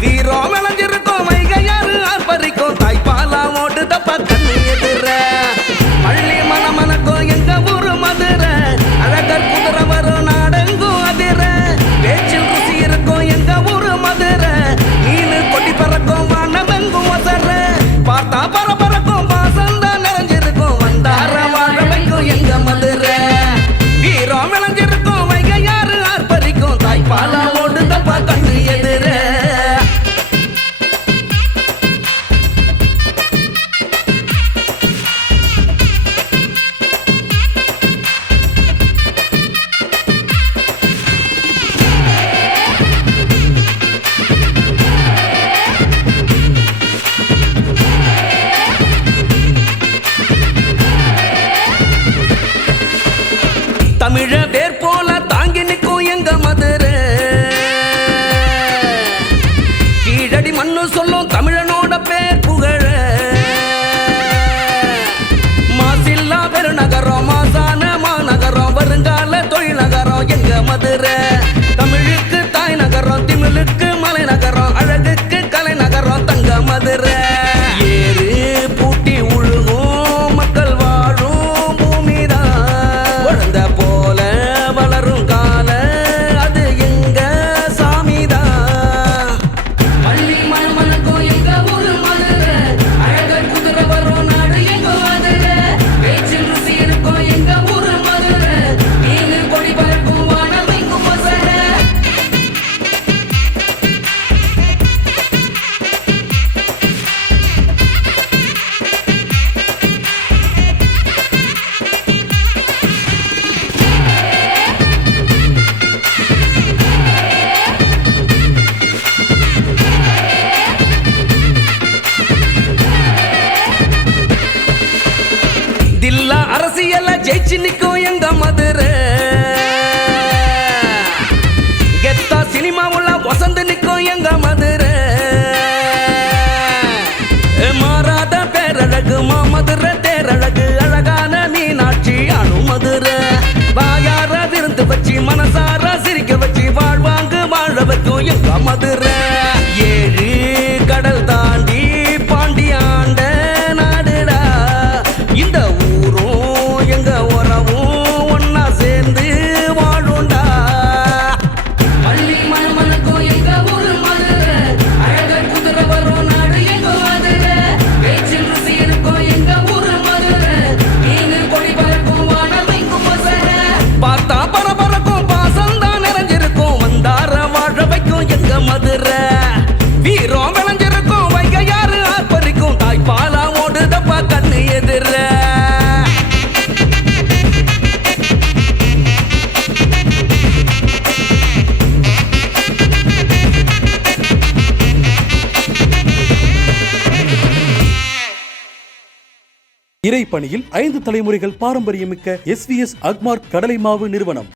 வீரம் விளைஞ்சிருக்கும் வைகையாறு ஆர்ப்பரிக்கும் தாய் 为热点。எல்லாம் ஜெயிச்சு நிற்கும் எங்க மதுரை. கெத்தா உள்ள வசந்து நிற்கும் எங்க மதுரை. மாறாத பேரழகுமா மதுரை இறை பணியில் ஐந்து தலைமுறைகள் பாரம்பரியமிக்க எஸ் வி எஸ் அக்மார்க் கடலை மாவு நிறுவனம்.